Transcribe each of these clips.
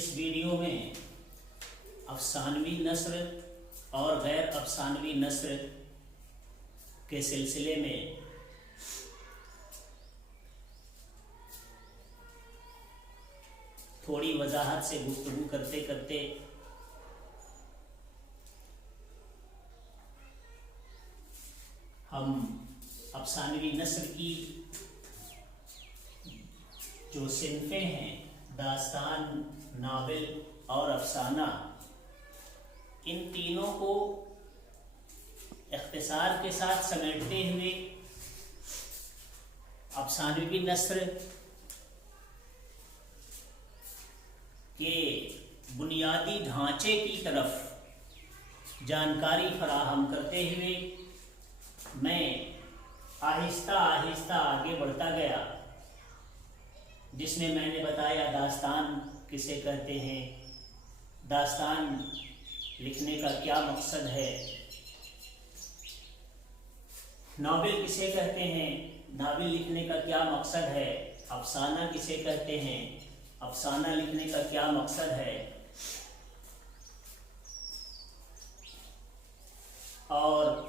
اس video میں افسانوی نثر اور غیر افسانوی نثر کے سلسلے میں تھوڑی وضاحت سے گفتگو کرتے کرتے ہم افسانوی نثر کی جو صنفیں ہیں، داستان، ناول اور افسانہ، ان تینوں کو اختصار کے ساتھ سمیٹتے ہوئے افسانوی نثر کے بنیادی ڈھانچے کی طرف جانکاری فراہم کرتے ہوئے میں آہستہ آہستہ آگے بڑھتا گیا، جس میں نے بتایا داستان کسے کہتے ہیں، داستان لکھنے کا کیا مقصد ہے، ناول کسے کہتے ہیں، ناول لکھنے کا کیا مقصد ہے، افسانہ کسے کہتے ہیں، افسانہ لکھنے کا کیا مقصد ہے، اور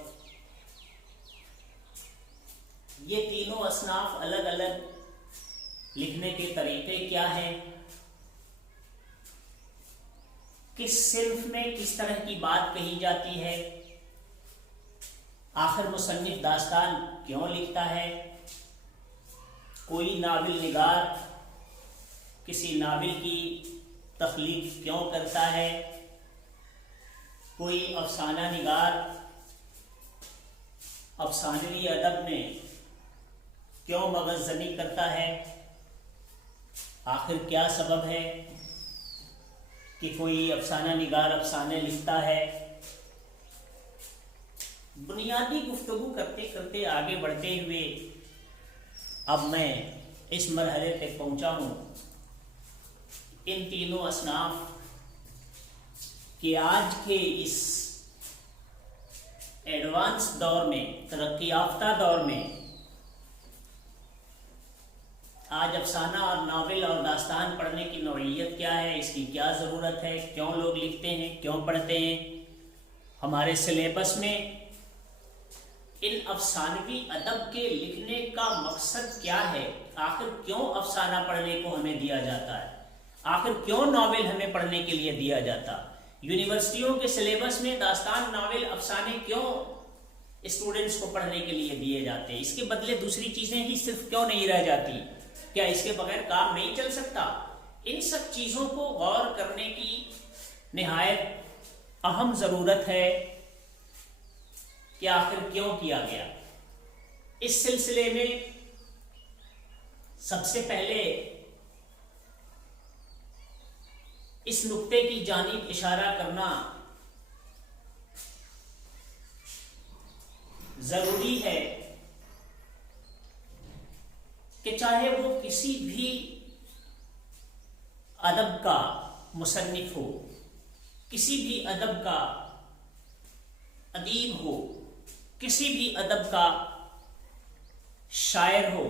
یہ تینوں اصناف الگ الگ لکھنے کے طریقے کیا ہیں، کس صنف میں کس طرح کی بات کہی جاتی ہے، آخر مصنف داستان کیوں لکھتا ہے، کوئی ناول نگار کسی ناول کی تخلیق کیوں کرتا ہے، کوئی افسانہ نگار افسانوی ادب میں کیوں مغز زنی کرتا ہے، آخر کیا سبب ہے کہ کوئی افسانہ نگار افسانے لکھتا ہے۔ بنیادی گفتگو کرتے کرتے آگے بڑھتے ہوئے اب میں اس مرحلے تک پہنچا ہوں ان تینوں اصناف کہ آج کے اس ایڈوانس دور میں، ترقی یافتہ دور میں، آج افسانہ اور ناول اور داستان پڑھنے کی نوعیت کیا ہے، اس کی کیا ضرورت ہے، کیوں لوگ لکھتے ہیں، کیوں پڑھتے ہیں، ہمارے سلیبس میں ان افسانوی ادب کے لکھنے کا مقصد کیا ہے، آخر کیوں افسانہ پڑھنے کو ہمیں دیا جاتا ہے، آخر کیوں ناول ہمیں پڑھنے کے لیے دیا جاتا، یونیورسٹیوں کے سلیبس میں داستان، ناول، افسانے کیوں اسٹوڈنٹس کو پڑھنے کے لیے دیے جاتے ہیں، اس کے بدلے دوسری چیزیں بھی صرف کیوں نہیں رہ جاتی، کیا اس کے بغیر کام نہیں چل سکتا؟ ان سب چیزوں کو غور کرنے کی نہایت اہم ضرورت ہے کہ آخر کیوں کیا گیا۔ اس سلسلے میں سب سے پہلے اس نقطے کی جانب اشارہ کرنا ضروری ہے کہ چاہے وہ کسی بھی ادب کا مصنف ہو، کسی بھی ادب کا ادیب ہو، کسی بھی ادب کا شاعر ہو،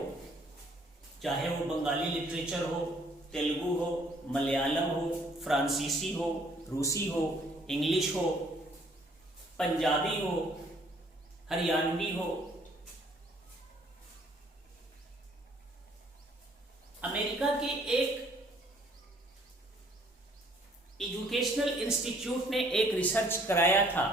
چاہے وہ بنگالی لٹریچر ہو، تیلگو ہو، ملیالم ہو، فرانسیسی ہو، روسی ہو، انگلش ہو، پنجابی ہو، ہریانوی ہو، امریکہ کے ایک ایجوکیشنل انسٹیٹیوٹ نے ایک ریسرچ کرایا تھا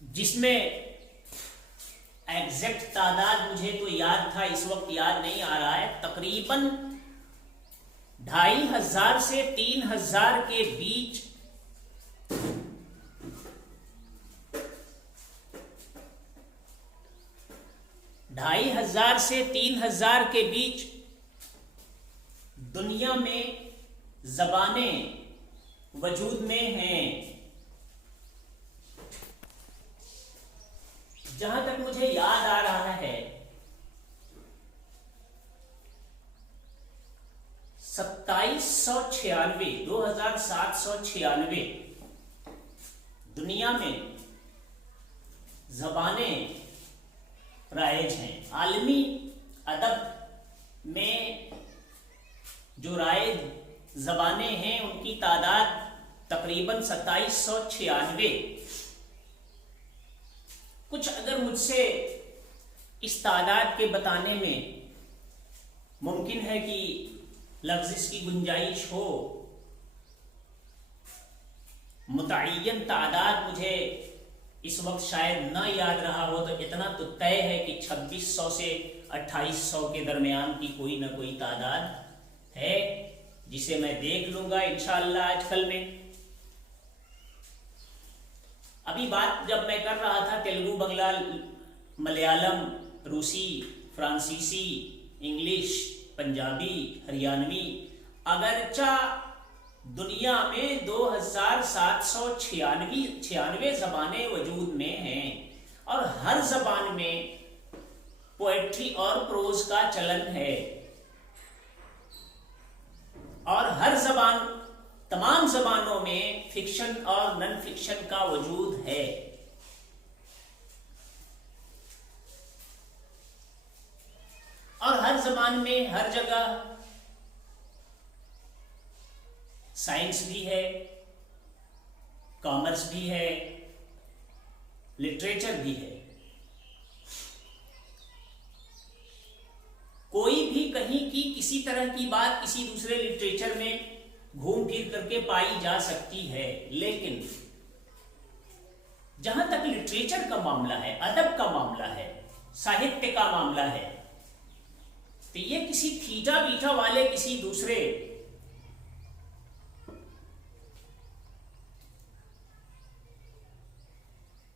جس میں ایگزیکٹ تعداد مجھے تو یاد تھا، اس وقت یاد نہیں آ رہا ہے، تقریباً 2500 سے 3000 کے بیچ سے 3000 کے بیچ دنیا میں زبانیں وجود میں ہیں۔ جہاں تک مجھے یاد آ رہا ہے 2796 دنیا میں زبانیں رائج ہیں. عالمی ادب میں جو رائج زبانیں ہیں ان کی تعداد تقریباً 2796. کچھ اگر مجھ سے اس تعداد کے بتانے میں ممکن ہے کہ لفظ کی گنجائش ہو، متعین تعداد مجھے اس وقت شاید نہ یاد رہا ہو، تو اتنا تو طے ہے کہ 2600 سے 2800 کے درمیان کی کوئی نہ کوئی تعداد ہے، جسے میں دیکھ لوں گا انشاءاللہ آج کل میں. ابھی بات جب میں کر رہا تھا تیلگو، بنگلہ، ملیالم، روسی، فرانسیسی، انگلش، پنجابی، ہریانوی، اگرچہ دنیا میں 2796 زبانیں وجود میں ہیں اور ہر زبان میں پوئٹری اور پروز کا چلن ہے، اور ہر زبان، تمام زبانوں میں فکشن اور نن فکشن کا وجود ہے. اور ہر زبان میں ہر جگہ سائنس بھی ہے، کامرس بھی ہے، لٹریچر بھی ہے. کوئی بھی کہیں کی کسی طرح کی بات کسی دوسرے لٹریچر میں گھوم پھر کر کے پائی جا سکتی ہے، لیکن جہاں تک لٹریچر کا معاملہ ہے، ادب کا معاملہ ہے، ساہتیہ کا معاملہ ہے، تو یہ کسی تھیٹا بیٹا والے کسی دوسرے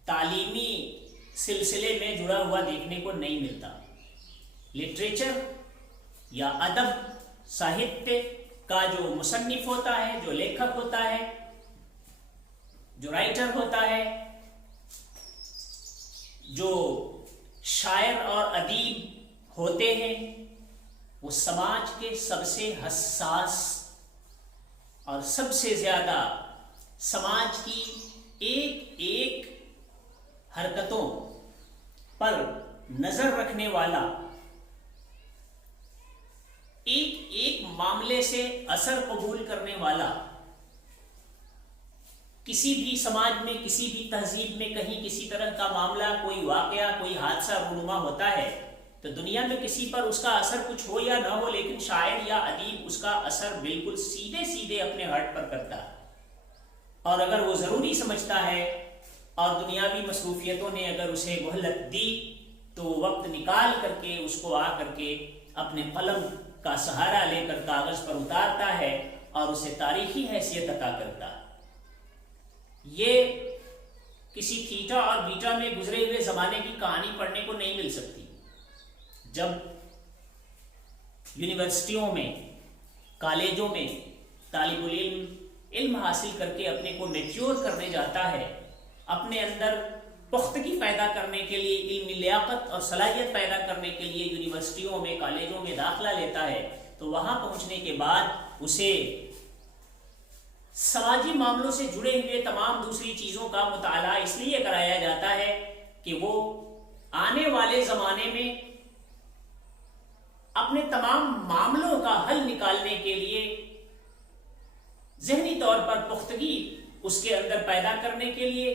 تعلیمی سلسلے میں جڑا ہوا دیکھنے کو نہیں ملتا. لٹریچر یا ادب، ساہتیہ کا جو مصنف ہوتا ہے، جو لیکھک ہوتا ہے، جو رائٹر ہوتا ہے، جو شاعر اور ادیب ہوتے ہیں، وہ سماج کے سب سے حساس اور سب سے زیادہ سماج کی ایک ایک حرکتوں پر نظر رکھنے والا، ایک ایک معاملے سے اثر قبول کرنے والا. کسی بھی سماج میں، کسی بھی تہذیب میں کہیں کسی طرح کا معاملہ، کوئی واقعہ، کوئی حادثہ رونما ہوتا ہے تو دنیا میں کسی پر اس کا اثر کچھ ہو یا نہ ہو، لیکن شاعر یا ادیب اس کا اثر بالکل سیدھے سیدھے اپنے ہارٹ پر کرتا ہے. اور اگر وہ ضروری سمجھتا ہے اور دنیاوی مصروفیتوں نے اگر اسے مہلت دی تو وقت نکال کر کے اس کو آ کر کے اپنے قلم کا سہارا لے کر کاغذ پر اتارتا ہے اور اسے تاریخی حیثیت عطا کرتا ہے. یہ کسی تھیٹا اور بیٹا میں گزرے ہوئے زمانے کی کہانی پڑھنے کو نہیں مل سکتی. جب یونیورسٹیوں میں، کالجوں میں طالب العلم علم حاصل کر کے اپنے کو میچور کرنے جاتا ہے، اپنے اندر پختگی پیدا کرنے کے لیے، علمی لیاقت اور صلاحیت پیدا کرنے کے لیے یونیورسٹیوں میں، کالجوں میں داخلہ لیتا ہے، تو وہاں پہنچنے کے بعد اسے سماجی معاملوں سے جڑے ہوئے تمام دوسری چیزوں کا مطالعہ اس لیے کرایا جاتا ہے کہ وہ آنے والے زمانے میں اپنے تمام معاملوں کا حل نکالنے کے لیے ذہنی طور پر پختگی اس کے اندر پیدا کرنے کے لیے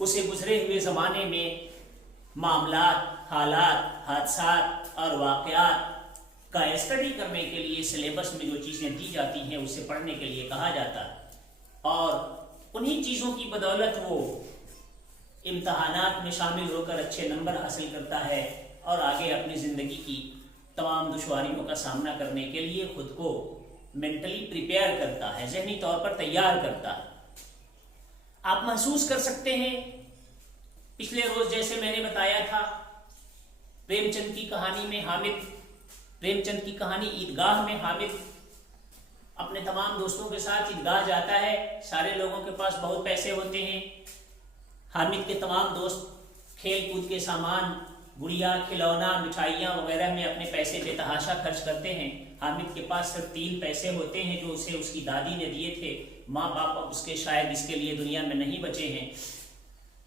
اسے گزرے ہوئے زمانے میں معاملات، حالات، حادثات اور واقعات کا اسٹڈی کرنے کے لیے سلیبس میں جو چیزیں دی جاتی ہیں اسے پڑھنے کے لیے کہا جاتا ہے، اور انہی چیزوں کی بدولت وہ امتحانات میں شامل ہو کر اچھے نمبر حاصل کرتا ہے اور آگے اپنی زندگی کی تمام دشواریوں کا سامنا کرنے کے لیے خود کو مینٹلی پریپیئر کرتا ہے، ذہنی طور پر تیار کرتا ہے. آپ محسوس کر سکتے ہیں پچھلے روز جیسے میں نے بتایا تھا پریم چند کی کہانی میں حامد، پریم چند کی کہانی عیدگاہ میں حامد اپنے تمام دوستوں کے ساتھ عیدگاہ جاتا ہے. سارے لوگوں کے پاس بہت پیسے ہوتے ہیں. حامد کے تمام دوست کھیل کود کے سامان، گڑیا، کھلونا، مٹھائیاں وغیرہ میں اپنے پیسے بے تحاشا خرچ کرتے ہیں. حامد کے پاس صرف 3 پیسے ہوتے ہیں جو اسے اس کی دادی نے دیے تھے. ماں باپ اس کے شاید اس کے لیے دنیا میں نہیں بچے ہیں.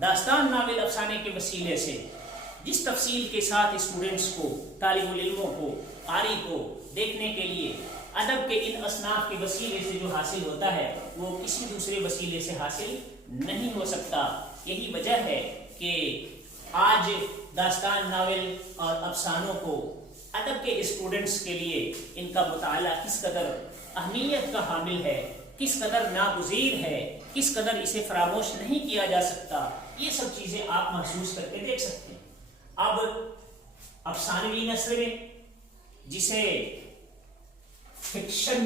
داستان ناول افسانے کے وسیلے سے جس تفصیل کے ساتھ اسٹوڈنٹس کو، طالب العلموں کو، قاری کو دیکھنے کے لیے ادب کے ان اصناف کے وسیلے سے جو حاصل ہوتا ہے وہ کسی دوسرے وسیلے سے حاصل نہیں ہو سکتا. یہی وجہ ہے کہ آج داستان ناول اور افسانوں کو ادب کے اسٹوڈنٹس کے لیے ان کا مطالعہ کس قدر اہمیت کا حامل ہے، کس قدر ناگزیر ہے، کس قدر اسے فراموش نہیں کیا جا سکتا، یہ سب چیزیں آپ محسوس کر کے دیکھ سکتے ہیں. اب افسانوی نثر میں، جسے فکشن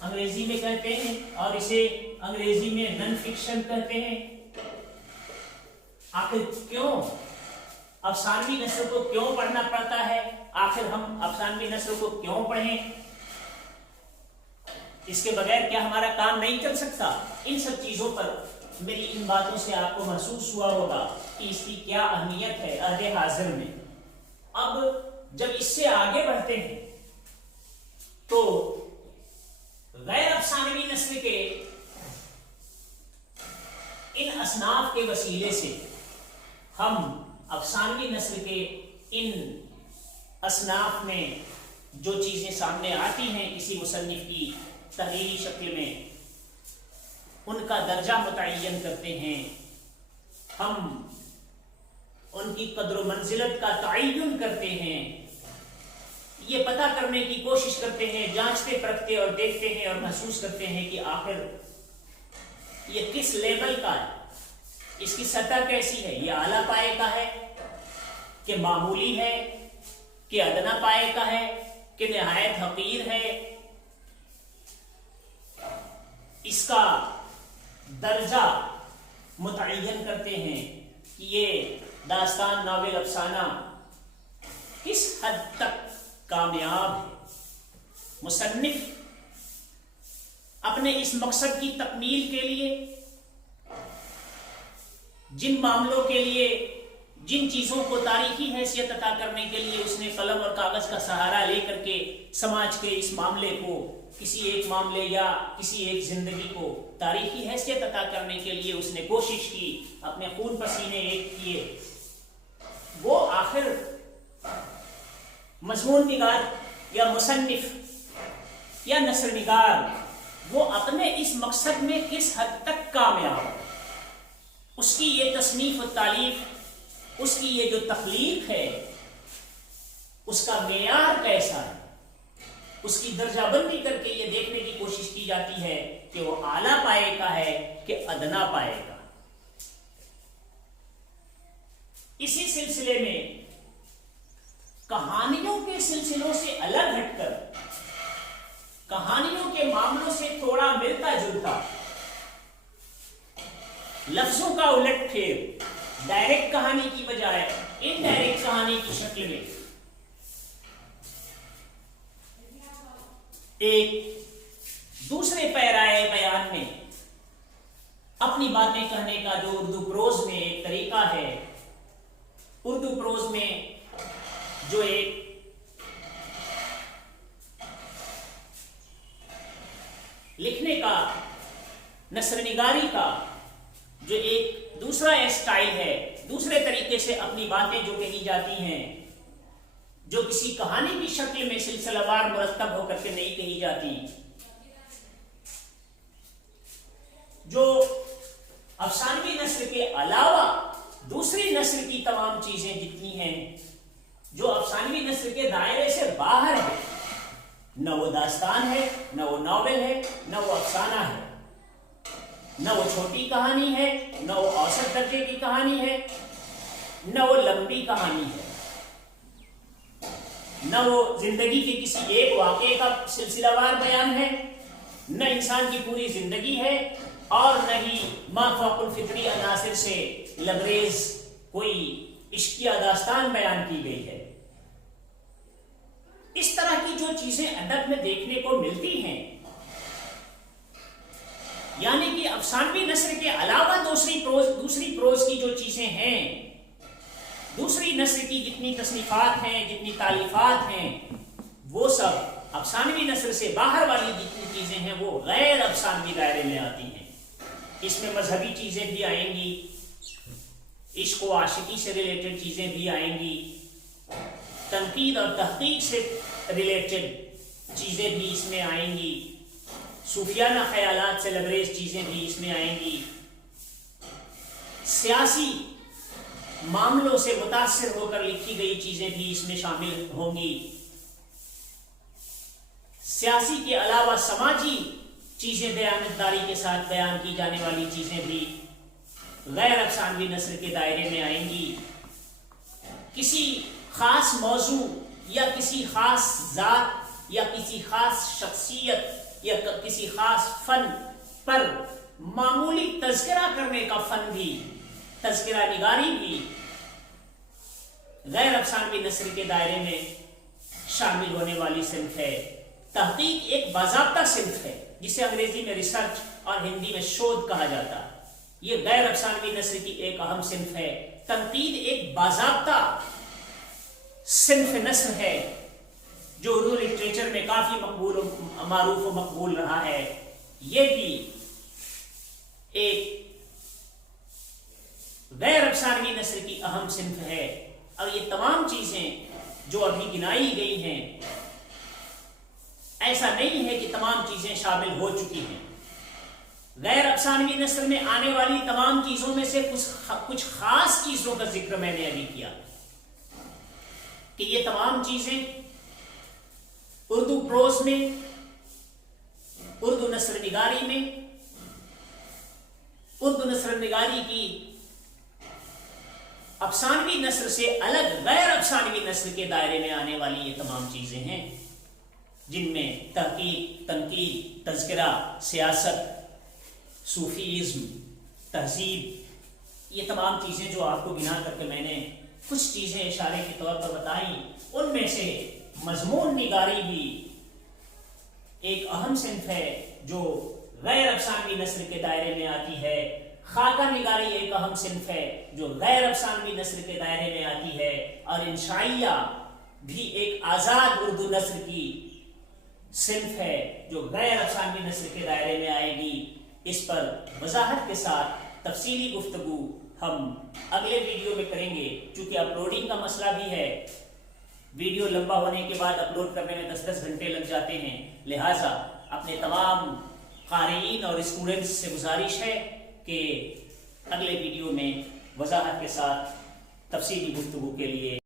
انگریزی میں کہتے ہیں اور اسے انگریزی میں نن فکشن کہتے ہیں، آخر کیوں افسانوی نثر کو کیوں پڑھنا پڑتا ہے؟ آخر ہم افسانوی نثر کو کیوں پڑھیں؟ اس کے بغیر کیا ہمارا کام نہیں چل سکتا؟ ان سب چیزوں پر میری ان باتوں سے آپ کو محسوس ہوا ہوگا کہ اس کی کیا اہمیت ہے عہد حاضر میں. اب جب اس سے آگے بڑھتے ہیں تو غیر افسانوی نثر کے ان اصناف کے وسیلے سے ہم افسانوی نثر کے ان اصناف میں جو چیزیں سامنے آتی ہیں کسی مصنف کی تحریری شکل میں، ان کا درجہ متعین کرتے ہیں، ہم ان کی قدر و منزلت کا تعین کرتے ہیں، یہ پتہ کرنے کی کوشش کرتے ہیں، جانچتے پرکھتے اور دیکھتے ہیں اور محسوس کرتے ہیں کہ آخر یہ کس لیول کا ہے، اس کی سطح کیسی ہے، یہ اعلیٰ پائے کا ہے کہ معمولی ہے، کہ ادنا پائے کا ہے، کہ نہایت حقیر ہے. اس کا درجہ متعین کرتے ہیں کہ یہ داستان ناول افسانہ کس حد تک کامیاب ہے. مصنف اپنے اس مقصد کی تکمیل کے لیے جن معاملوں کے لیے، جن چیزوں کو تاریخی حیثیت عطا کرنے کے لیے اس نے قلم اور کاغذ کا سہارا لے کر کے سماج کے اس معاملے کو، کسی ایک معاملے یا کسی ایک زندگی کو تاریخی حیثیت عطا کرنے کے لیے اس نے کوشش کی، اپنے خون پسینے ایک کیے، وہ آخر مضمون نگار یا مصنف یا نثر نگار وہ اپنے اس مقصد میں کس حد تک کامیاب، اس کی یہ تصنیف و تالیف، اس کی یہ جو تخلیق ہے، اس کا معیار کیسا ہے، اس کی درجہ بندی کر کے یہ دیکھنے کی کوشش کی جاتی ہے کہ وہ اعلیٰ پائے کا ہے کہ ادنا پائے کا. اسی سلسلے میں کہانیوں کے سلسلوں سے الگ ہٹ کر، کہانیوں کے معاملوں سے تھوڑا ملتا جلتا، لفظوں کا الٹ پھیر، ڈائریکٹ کہانی کی بجائے انڈائریکٹ کہانی کی شکل میں ایک دوسرے پیرائے بیان میں اپنی باتیں کہنے کا جو اردو پروز میں ایک طریقہ ہے، اردو پروز میں جو ایک لکھنے کا، نثر نگاری کا جو ایک دوسرا اسٹائل ہے، دوسرے طریقے سے اپنی باتیں جو کہی جاتی ہیں، جو کسی کہانی کی شکل میں سلسلہ وار مرتب ہو کر کے نہیں کہی جاتی، جو افسانوی نثر کے علاوہ دوسری نثر کی تمام چیزیں جتنی ہیں، جو افسانوی نثر کے دائرے سے باہر ہے، نہ وہ داستان ہے، نہ وہ ناول ہے، نہ وہ افسانہ ہے، نہ وہ چھوٹی کہانی ہے، نہ وہ اوسط درجے کی کہانی ہے، نہ وہ لمبی کہانی ہے، نہ وہ زندگی کے کسی ایک واقعے کا سلسلہ وار بیان ہے، نہ انسان کی پوری زندگی ہے، اور نہ ہی ما فوق الفطری عناصر سے لبریز کوئی عشقیہ داستان بیان کی گئی ہے. اس طرح کی جو چیزیں ادب میں دیکھنے کو ملتی ہیں، یعنی کہ افسانوی نثر کے علاوہ دوسری پروز کی جو چیزیں ہیں، دوسری نثر کی جتنی تصنیفات ہیں، جتنی تالیفات ہیں، وہ سب افسانوی نثر سے باہر والی جتنی چیزیں ہیں وہ غیر افسانوی دائرے میں آتی ہیں. اس میں مذہبی چیزیں بھی آئیں گی، عشق و عاشقی سے ریلیٹڈ چیزیں بھی آئیں گی، تنقید اور تحقیق سے ریلیٹڈ چیزیں بھی اس میں آئیں گی، صوفیانہ خیالات سے لبریز چیزیں بھی اس میں آئیں گی، سیاسی معاملوں سے متاثر ہو کر لکھی گئی چیزیں بھی اس میں شامل ہوں گی، سیاسی کے علاوہ سماجی چیزیں بیانتداری کے ساتھ بیان کی جانے والی چیزیں بھی غیر افسانوی نثر کے دائرے میں آئیں گی، کسی خاص موضوع یا کسی خاص ذات یا کسی خاص شخصیت یا کسی خاص فن پر معمولی تذکرہ کرنے کا فن بھی، تذکرہ نگاری بھی غیر افسانوی نثر کے دائرے میں شامل ہونے والی صنف ہے۔ تحقیق ایک باضابطہ صنف ہے جسے انگریزی میں ریسرچ اور ہندی میں شودھ کہا جاتا ہے، یہ غیر افسانوی نثر کی ایک اہم صنف ہے۔ تنقید ایک باضابطہ صنف نثر ہے جو اردو لٹریچر میں کافی معروف و مقبول رہا ہے، یہ بھی ایک غیر افسانوی نثر کی اہم صنف ہے۔ اور یہ تمام چیزیں جو ابھی گنائی گئی ہیں، ایسا نہیں ہے کہ تمام چیزیں شامل ہو چکی ہیں، غیر افسانوی نثر میں آنے والی تمام چیزوں میں سے کچھ خاص چیزوں کا ذکر میں نے ابھی کیا کہ یہ تمام چیزیں اردو پروز میں، اردو نثر نگاری میں، اردو نثر نگاری کی افسانوی نثر سے الگ غیر افسانوی نثر کے دائرے میں آنے والی یہ تمام چیزیں ہیں، جن میں تحقیق، تنقید، تذکرہ، سیاست، صوفیزم، تہذیب، یہ تمام چیزیں جو آپ کو گنا کر کے میں نے کچھ چیزیں اشارے کے طور پر بتائیں، ان میں سے مضمون نگاری بھی ایک اہم صنف ہے جو غیر افسانوی نثر کے دائرے میں آتی ہے، خاکہ نگاری ایک اہم صنف ہے جو غیر افسانوی نثر کے دائرے میں آتی ہے، اور انشائیہ بھی ایک آزاد اردو نثر کی صنف ہے جو غیر افسانوی نثر کے دائرے میں آئے گی۔ اس پر وضاحت کے ساتھ تفصیلی گفتگو ہم اگلے ویڈیو میں کریں گے، چونکہ اپلوڈنگ کا مسئلہ بھی ہے، ویڈیو لمبا ہونے کے بعد اپلوڈ کرنے میں 10 گھنٹے لگ جاتے ہیں، لہٰذا اپنے تمام قارئین اور اسٹوڈنٹس سے گزارش ہے کہ اگلے ویڈیو میں وضاحت کے ساتھ تفصیلی گفتگو کے لیے